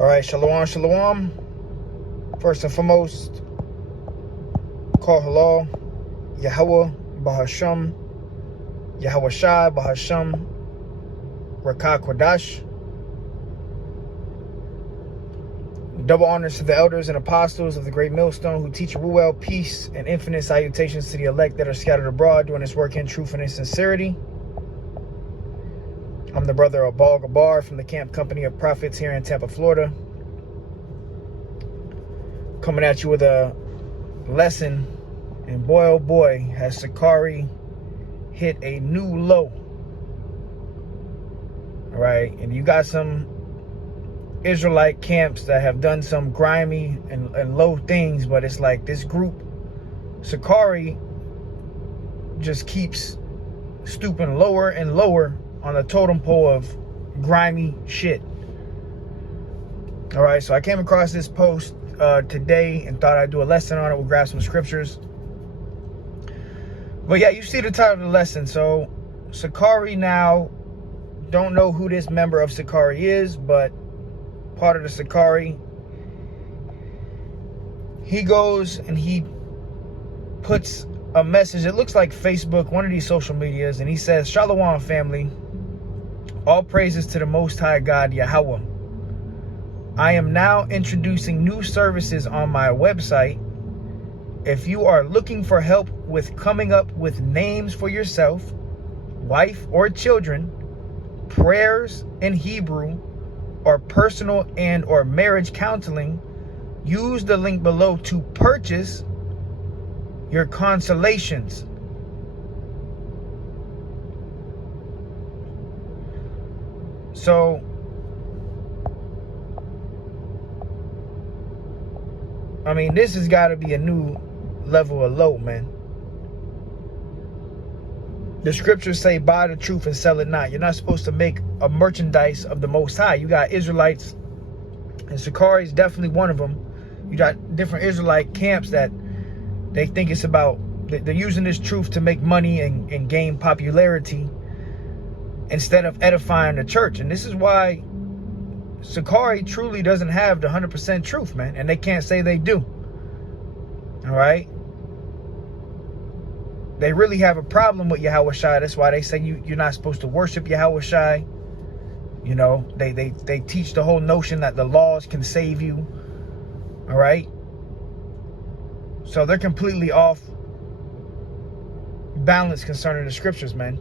All right, shalom, shalom. First and foremost, call halal, Yahweh, Bahasham, Yahweh Shai, Bahasham, Rakah Kodash. Double honors to the elders and apostles of the Great Millstone who teach Ruel, peace, and infinite salutations to the elect that are scattered abroad doing this work in truth and in sincerity. I'm the brother of Abal Gabar from the Camp Company of Prophets here in Tampa, Florida. Coming at you with a lesson, and boy oh boy has Sicarii hit a new low. All right, and you got some Israelite camps that have done some grimy and low things, but it's like this group, Sicarii, just keeps stooping lower and lower on the totem pole of grimy shit. All right, so I came across this post today and thought I'd do a lesson on it. We'll grab some scriptures. But yeah, you see the title of the lesson. So Sicarii now, don't know who this member of Sicarii is, but part of the Sicarii, he goes and he puts a message. It looks like Facebook, one of these social medias, and he says, "Shalom, family. All praises to the Most High God, Yahweh. I am now introducing new services on my website. If you are looking for help with coming up with names for yourself, wife, or children, prayers in Hebrew, or personal and or marriage counseling, use the link below to purchase your consolations." So I mean, this has got to be a new level of low, man. The scriptures say, buy the truth and sell it not. You're not supposed to make a merchandise of the Most High. You got Israelites, and Sicarii is definitely one of them. You got different Israelite camps that they think it's about, they're using this truth to make money and gain popularity instead of edifying the church. And this is why Sicarii truly doesn't have the 100% truth, man. And they can't say they do. All right? They really have a problem with Yahweh Shai. That's why they say you're not supposed to worship Yahweh Shai. You know, they teach the whole notion that the laws can save you. All right? So they're completely off balance concerning the scriptures, man.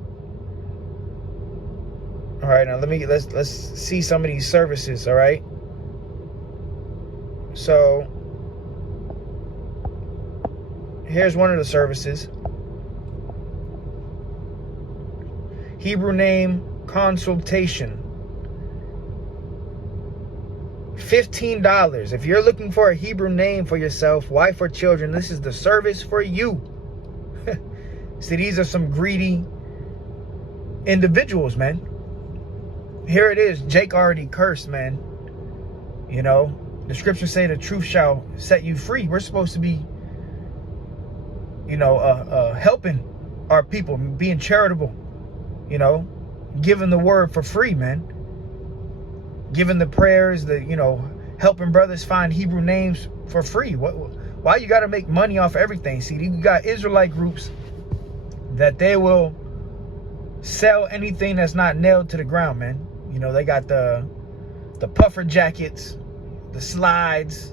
All right, now let's see some of these services. All right, so here's one of the services. Hebrew name consultation, $15. If you're looking for a Hebrew name for yourself, wife, or children, this is the service for you. See, these are some greedy individuals, man. Here it is. Jake already cursed, man. You know, the scriptures say the truth shall set you free. We're supposed to be, you know, helping our people, being charitable, you know, giving the word for free, man. Giving the prayers, you know, helping brothers find Hebrew names for free. Why you got to make money off everything? See, you got Israelite groups that they will sell anything that's not nailed to the ground, man. You know, they got the puffer jackets, the slides,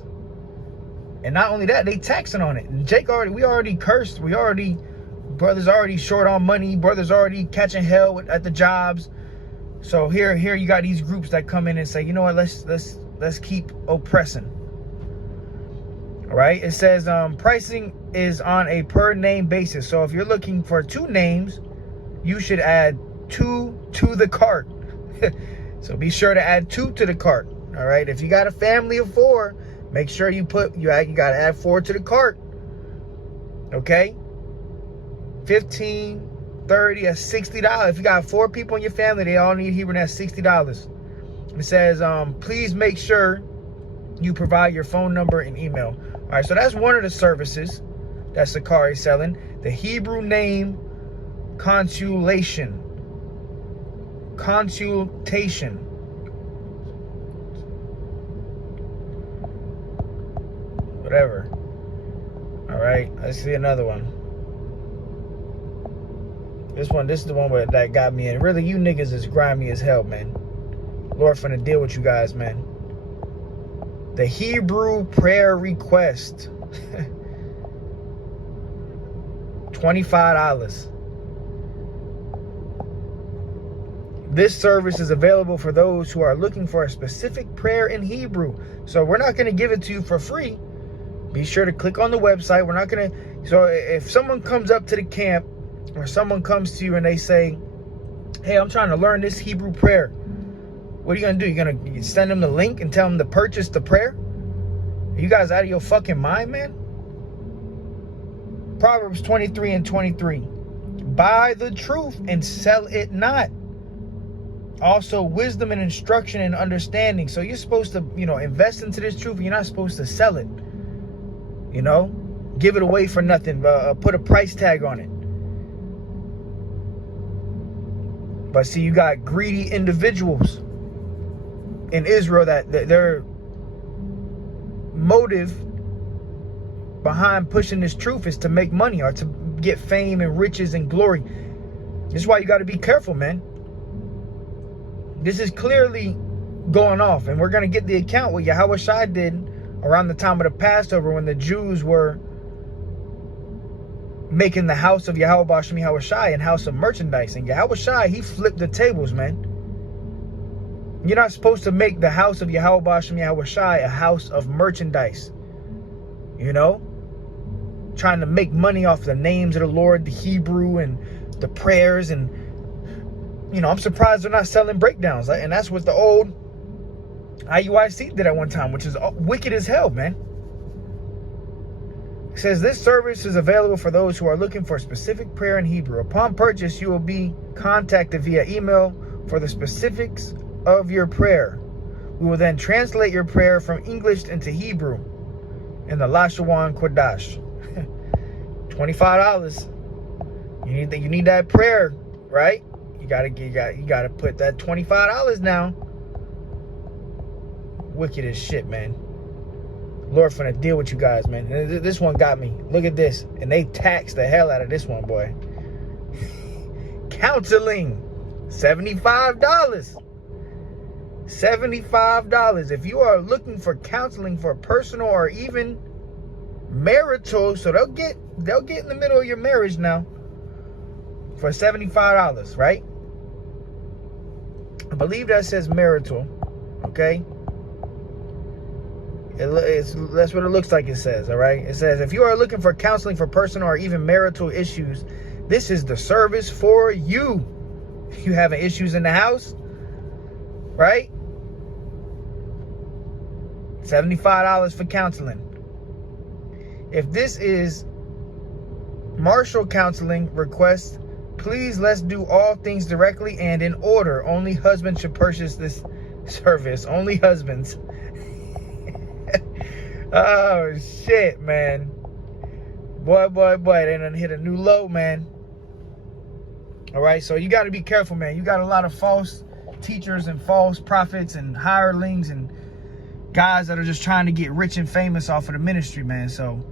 and not only that, they taxing on it. And we already cursed. Brothers already short on money. Brothers already catching hell at the jobs. So here you got these groups that come in and say, you know what, let's keep oppressing. All right. It says pricing is on a per name basis. So if you're looking for 2 names, you should add 2 to the cart. So be sure to add 2 to the cart. All right. If you got a family of 4, make sure you got to add 4 to the cart. Okay. 15, 30, that's $60. If you got 4 people in your family, they all need Hebrew, that's $60. It says, please make sure you provide your phone number and email. All right. So that's one of the services that Sicarii is selling. The Hebrew name consultation. whatever. All right, let's see another one. This is the one that got me in. Really, you niggas is grimy as hell, man. Lord finna deal with you guys, man. The Hebrew prayer request. $25. This service is available for those who are looking for a specific prayer in Hebrew. So we're not going to give it to you for free. Be sure to click on the website. We're not going to. So if someone comes up to the camp or someone comes to you and they say, hey, I'm trying to learn this Hebrew prayer. What are you going to do? You're going to send them the link and tell them to purchase the prayer? Are you guys out of your fucking mind, man? Proverbs 23:23. Buy the truth and sell it not. Also, wisdom and instruction and understanding. So you're supposed to, invest into this truth. You're not supposed to sell it. Give it away for nothing. Put a price tag on it. But see, you got greedy individuals in Israel that their motive behind pushing this truth is to make money or to get fame and riches and glory. This is why you got to be careful, man. This is clearly going off, and we're going to get the account what Yahweh Shai did around the time of the Passover when the Jews were making the house of Yahweh B'Shem Yahweh Shai and house of merchandise. And Yahweh Shai, he flipped the tables, man. You're not supposed to make the house of Yahweh B'Shem Yahweh Shai a house of merchandise. Trying to make money off the names of the Lord, the Hebrew and the prayers. And, I'm surprised they're not selling breakdowns. And that's what the old IUIC did at one time, which is wicked as hell, man. It says, this service is available for those who are looking for a specific prayer in Hebrew. Upon purchase, you will be contacted via email for the specifics of your prayer. We will then translate your prayer from English into Hebrew in the Lashawan Kodash. $25. You need that prayer, right? You gotta put that $25 now. Wicked as shit, man. Lord finna deal with you guys, man. This one got me. Look at this. And they taxed the hell out of this one, boy. Counseling. $75. $75. If you are looking for counseling for personal or even marital, so they'll get in the middle of your marriage now for $75, right? I believe that says marital, okay? That's what it looks like it says, all right? It says, if you are looking for counseling for personal or even marital issues, this is the service for you. You having issues in the house, right? $75 for counseling. If this is martial counseling request, please let's do all things directly and in order. Only husbands should purchase this service. Only husbands. Oh shit, man. Boy, they done hit a new low, man. All right, so you got to be careful, man. You got a lot of false teachers and false prophets and hirelings and guys that are just trying to get rich and famous off of the ministry, man. So,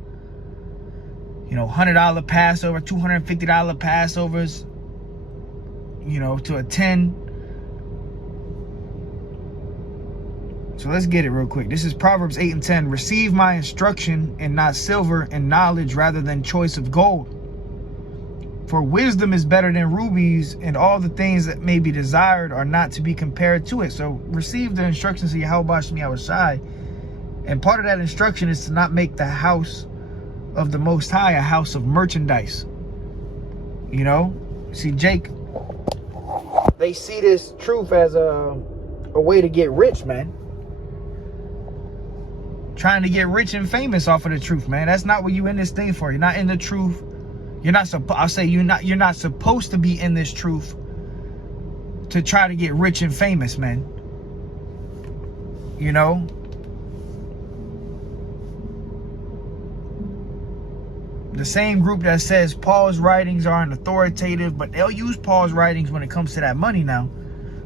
$100 Passover, $250 Passovers, to attend. So let's get it real quick. This is Proverbs 8:10. Receive my instruction and not silver, and knowledge rather than choice of gold. For wisdom is better than rubies, and all the things that may be desired are not to be compared to it. So receive the instructions of Yahweh B'Shem Yahweh Shai. And part of that instruction is to not make the house of the Most High a house of merchandise. See, Jake, they see this truth as a way to get rich, man. Trying to get rich and famous off of the truth, man. That's not what you in this thing for. You're not in the truth. You're not supposed to be in this truth to try to get rich and famous, man. The same group that says Paul's writings aren't authoritative, but they'll use Paul's writings when it comes to that money now.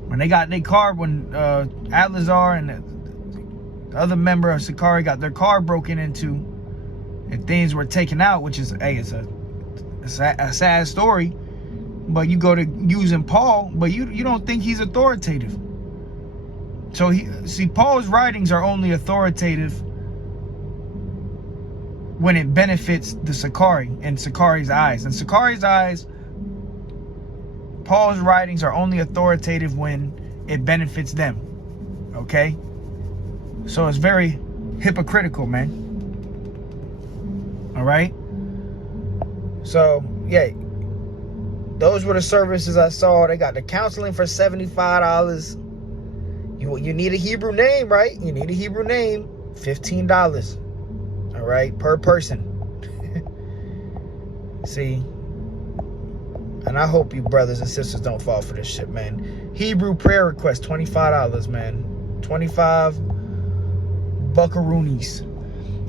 When they got their car, when Adlazar and the other member of Sicarii got their car broken into, and things were taken out, which is, hey, it's a sad story. But you go to using Paul, but you don't think he's authoritative. So Paul's writings are only authoritative when it benefits the Sicarii in Sicarii's eyes. In Sicarii's eyes, Paul's writings are only authoritative when it benefits them. Okay? So it's very hypocritical, man. All right? So, yeah. Those were the services I saw. They got the counseling for $75. You need a Hebrew name, right? You need a Hebrew name. $15. All right, per person. See, and I hope you brothers and sisters don't fall for this shit, man. Hebrew prayer request, $25, man. 25 buckaroonies.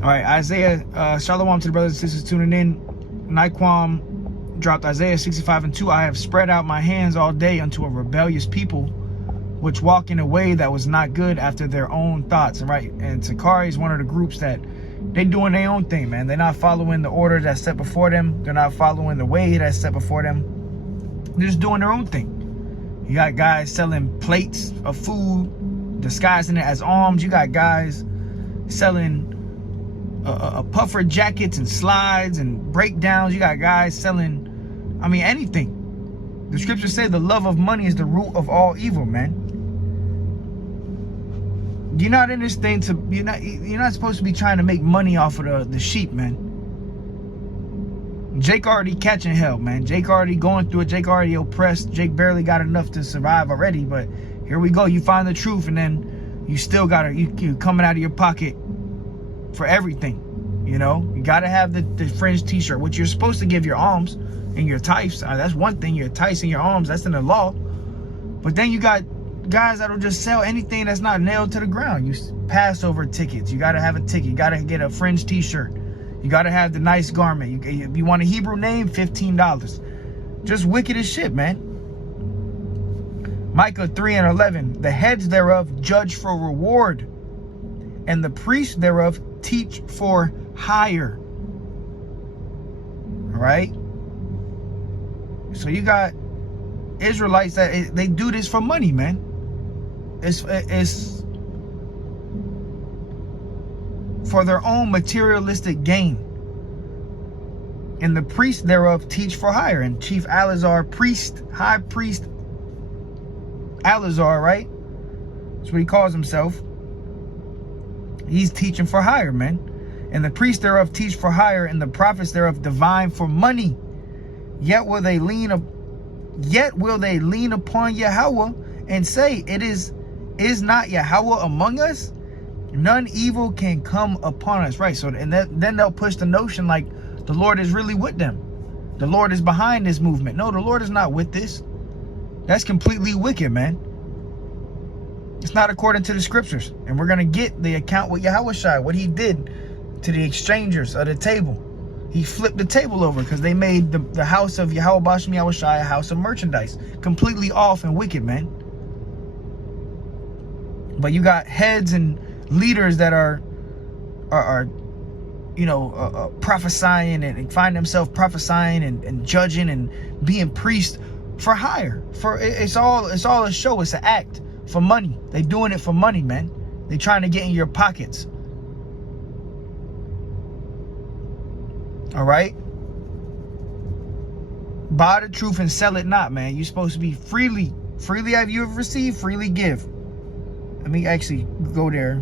All right, Isaiah, shalom to the brothers and sisters tuning in. Naiquam dropped Isaiah 65:2. I have spread out my hands all day unto a rebellious people, which walk in a way that was not good after their own thoughts. Right, and Sicarii is one of the groups that they doing their own thing, man. They're not following the order that's set before them. They're not following the way that's set before them. They're just doing their own thing. You got guys selling plates of food, disguising it as alms. You got guys selling puffer jackets and slides and breakdowns. You got guys selling, I mean, anything. The scriptures say the love of money is the root of all evil, man. You're not in this thing to, you're not supposed to be trying to make money off of the sheep, man. Jake already catching hell, man. Jake already going through it. Jake already oppressed. Jake barely got enough to survive already, but here we go. You find the truth, and then you still gotta, you coming out of your pocket for everything. You know, you gotta have the fringe t-shirt, which you're supposed to give your alms and your tithes. That's one thing, your tithes and your alms, that's in the law. But then you got guys that'll just sell anything that's not nailed to the ground. You Passover tickets, you gotta have a ticket, you gotta get a fringe t-shirt, you gotta have the nice garment. You want a Hebrew name, $15. Just wicked as shit, man. Micah 3:11, the heads thereof judge for reward, and the priests thereof teach for hire. All right? So you got Israelites that they do this for money, man. It's for their own materialistic gain. And the priests thereof teach for hire. And Chief Eleazar, high priest Eleazar, right? That's what he calls himself. He's teaching for hire, man. And the priests thereof teach for hire, and the prophets thereof divine for money. Yet will they lean upon Yahweh and say, is not Yahweh among us? None evil can come upon us. Right. So and then they'll push the notion like the Lord is really with them. The Lord is behind this movement. No, the Lord is not with this. That's completely wicked, man. It's not according to the scriptures. And we're going to get the account with Yahushua, what he did to the exchangers of the table. He flipped the table over because they made the house of Yahweh Bashem Yahushua a house of merchandise. Completely off and wicked, man. But you got heads and leaders that are prophesying and find themselves prophesying and judging and being priests for hire. It's all a show. It's an act for money. They doing it for money, man. They trying to get in your pockets. All right. Buy the truth and sell it not, man. You're supposed to be freely have you received, freely give. Let me actually go there.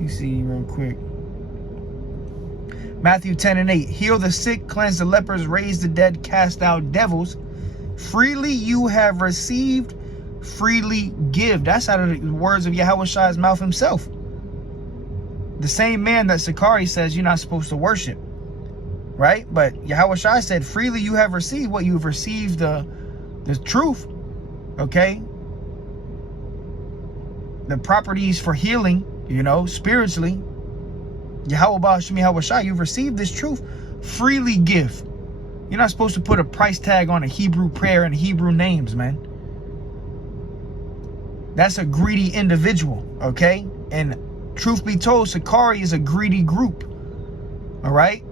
You see real quick. Matthew 10:8. Heal the sick, cleanse the lepers, raise the dead, cast out devils. Freely you have received, freely give. That's out of the words of Yahushua's mouth himself. The same man that Sicarii says you're not supposed to worship. Right? But Yahushua said, freely you have received what you've received, the truth. Okay? The properties for healing, spiritually. Yahweh Bashem Yahushua, you've received this truth. Freely give. You're not supposed to put a price tag on a Hebrew prayer and Hebrew names, man. That's a greedy individual, okay? And truth be told, Sicarii is a greedy group. All right?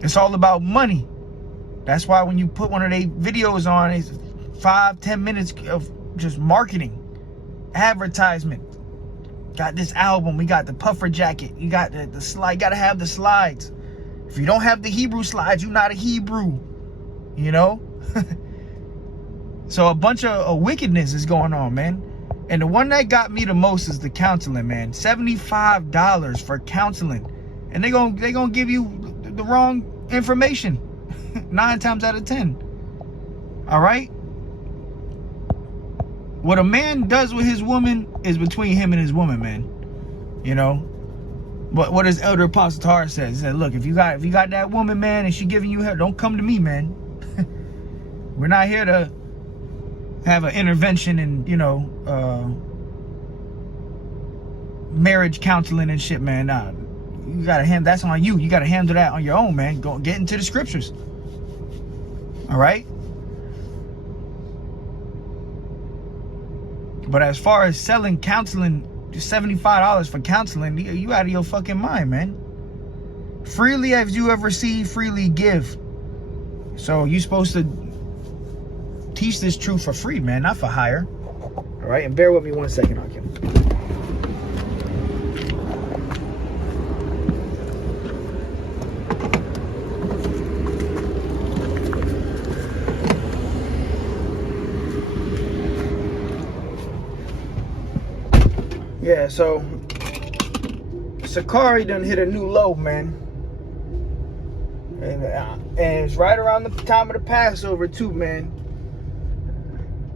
It's all about money. That's why when you put one of their videos on, it's 5-10 minutes of just marketing, advertisement. Got this album, we got the puffer jacket, you got the slide, you gotta have the slides. If you don't have the Hebrew slides, you're not a Hebrew, you know? So a bunch of wickedness is going on, man. And the one that got me the most is the counseling, man. $75 for counseling. And they gonna give you the wrong information 9 times out of 10. All right? What a man does with his woman is between him and his woman, man. You know? But what his elder apostle Tahar says, he said, look, if you got that woman, man, and she giving you help, don't come to me, man. We're not here to have an intervention and, you know, marriage counseling and shit, man. Nah, you gotta handle, that's on you. You gotta handle that on your own, man. Go get into the scriptures. All right? But as far as selling counseling, just $75 for counseling, you out of your fucking mind, man. Freely as you have received, freely give. So you supposed to teach this truth for free, man, not for hire. All right, and bear with me 1 second, Hakim. Yeah, so Sicarii done hit a new low, man. And it's right around the time of the Passover, too, man.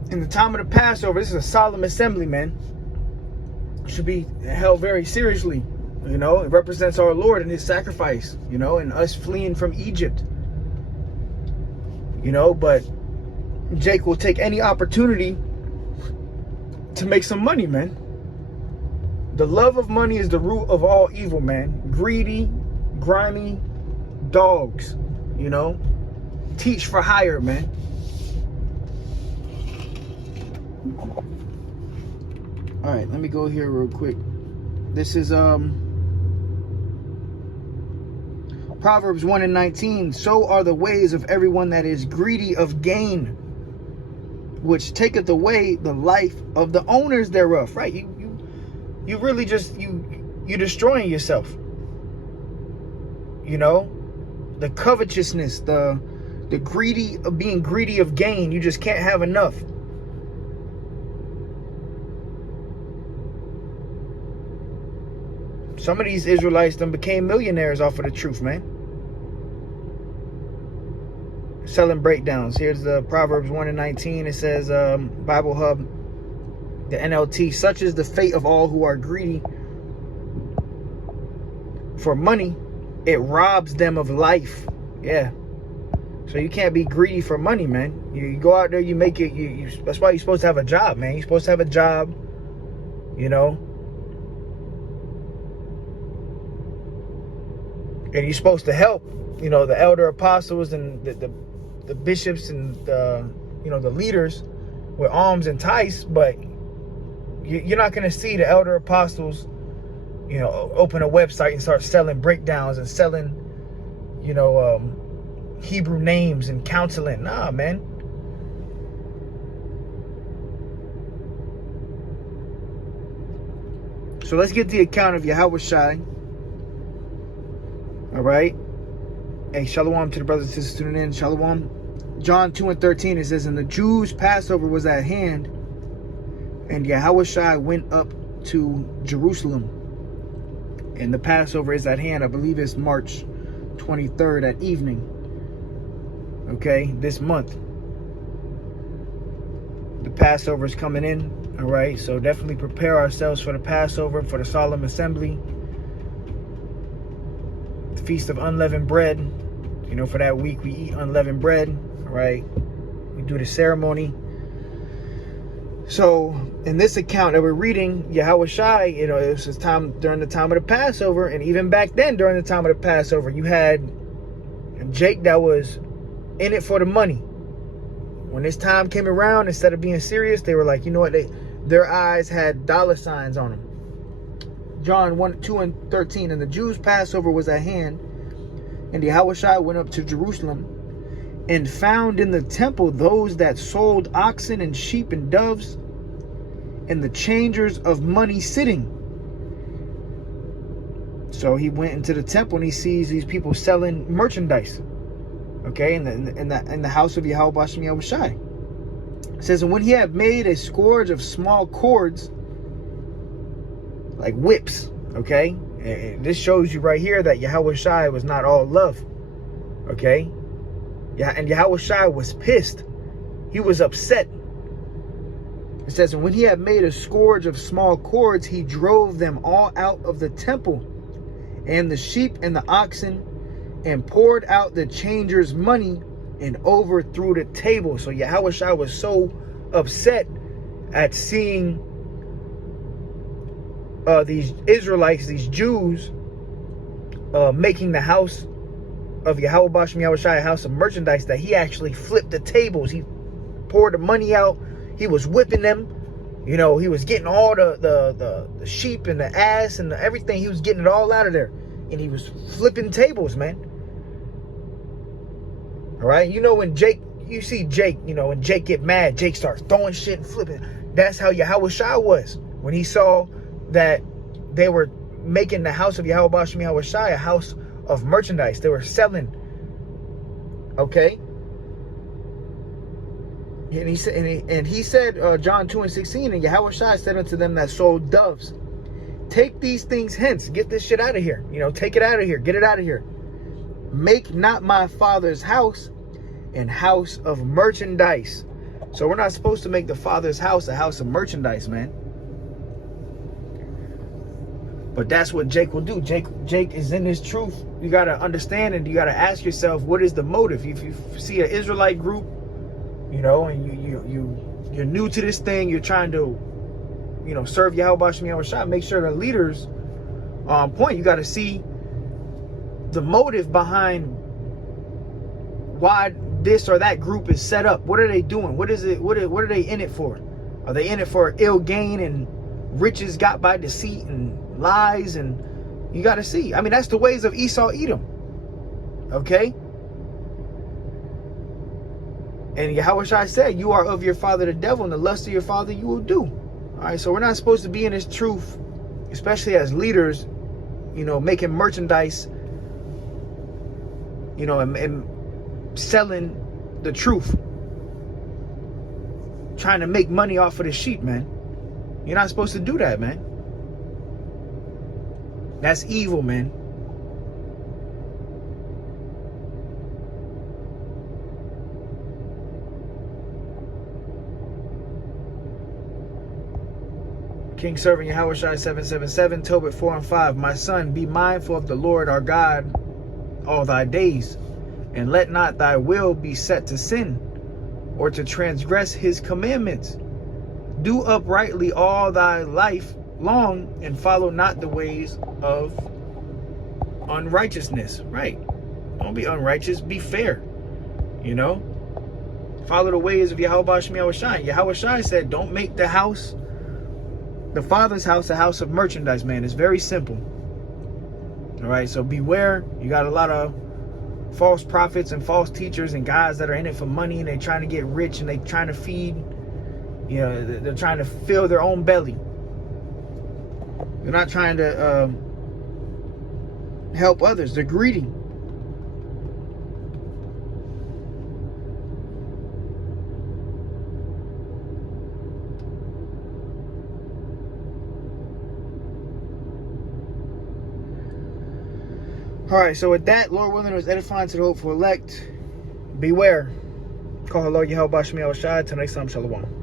In the time of the Passover, this is a solemn assembly, man. It should be held very seriously. You know, it represents our Lord and his sacrifice, you know, and us fleeing from Egypt. You know, but Jake will take any opportunity to make some money, man. The love of money is the root of all evil, man. Greedy, grimy dogs, you know. Teach for hire, man. All right, let me go here real quick. This is Proverbs 1:19. So are the ways of everyone that is greedy of gain, which taketh away the life of the owners thereof. Right? You really just you destroying yourself. You know, the covetousness, the greedy of being greedy of gain. You just can't have enough. Some of these Israelites done became millionaires off of the truth, man. Selling breakdowns. Here's the Proverbs 1:19. It says, Bible Hub, the NLT, such is the fate of all who are greedy for money. It robs them of life. Yeah. So you can't be greedy for money, man. You go out there, you make it. That's why you're supposed to have a job, man. You're supposed to have a job, you know. And you're supposed to help, you know, the elder apostles and the bishops and the, you know, the leaders with alms and tithes. But you're not going to see the elder apostles, you know, open a website and start selling breakdowns and selling, you know, Hebrew names and counseling. Nah, man. So let's get the account of Yahushua. All right. Hey, shalom to the brothers and sisters tuning in. Shalom. John 2:13, it says, and the Jews' Passover was at hand, and Yahushua went up to Jerusalem. And the Passover is at hand. I believe it's March 23rd at evening. Okay, this month. The Passover is coming in. All right, so definitely prepare ourselves for the Passover, for the solemn assembly. The Feast of Unleavened Bread. You know, for that week we eat unleavened bread. All right, we do the ceremony. So in this account that we're reading, Yahushua, you know, it was his time during the time of the Passover, and even back then during the time of the Passover, you had Jake that was in it for the money. When this time came around, instead of being serious, they were like, you know what, their eyes had dollar signs on them. John 1, 2 and 13. And the Jews' Passover was at hand, and Yahushua went up to Jerusalem, and found in the temple those that sold oxen and sheep and doves, and the changers of money sitting. So he went into the temple and he sees these people selling merchandise, okay, in the house of Yahweh Bashem Yahushai. It says, and when he had made a scourge of small cords, like whips, okay, and this shows you right here that Yahushai was not all love, okay. Yeah, and Yahushua was pissed. He was upset. It says, and when he had made a scourge of small cords, he drove them all out of the temple, and the sheep and the oxen, and poured out the changers' money, and overthrew the table. So Yahushua was so upset at seeing these Israelites, these Jews, making the house of Yahweh Bashem Yahushai a house of merchandise, that he actually flipped the tables. He poured the money out. He was whipping them. You know, he was getting all the sheep and the ass and everything. He was getting it all out of there. And he was flipping tables, man. All right? You know, when you see Jake, you know, when Jake get mad, Jake starts throwing shit and flipping. That's how Yahushua was. When he saw that they were making the house of Yahweh Bashem Yahushai a house of merchandise. They were selling, okay. And he said, John 2 and 16, and Yahushua said unto them that sold doves, take these things hence, get this shit out of here. You know, take it out of here, get it out of here. Make not my Father's house an house of merchandise. So we're not supposed to make the Father's house a house of merchandise, man. But that's what Jake will do. Jake is in his truth. You got to understand, and you got to ask yourself, what is the motive? If you see an Israelite group, you know, and you're new to this thing, you're trying to, you know, serve Yahweh Bashem Yahushua, make sure the leaders on point. You got to see the motive behind why this or that group is set up. What are they doing? What is it? What are they in it for? Are they in it for ill gain and riches got by deceit and lies? And you got to see. I mean, that's the ways of Esau Edom. Okay. And Yahushua said, you are of your father the devil, and the lust of your father you will do. All right. So we're not supposed to be in this truth, especially as leaders, you know, making merchandise, you know, and selling the truth, trying to make money off of the sheep, man. You're not supposed to do that, man. That's evil, man. King Servant Yahushua 777, Tobit 4 and 5. My son, be mindful of the Lord our God all thy days, and let not thy will be set to sin, or to transgress his commandments. Do uprightly all thy life long, and follow not the ways of unrighteousness. Right. Don't be unrighteous, be fair. You know? Follow the ways of Yahweh Bashem Yahushai. Yahushai said, don't make the house, the Father's house, a house of merchandise, man. It's very simple. All right, so beware. You got a lot of false prophets and false teachers and guys that are in it for money, and they're trying to get rich, and they're trying to feed, you know, they're trying to fill their own belly. They're not trying to help others. They're greedy. All right, so with that, Lord willing, it was edifying to the hopeful elect. Beware. Call her Lord Yahweh Bashem Yahushai. Till next time, shalom.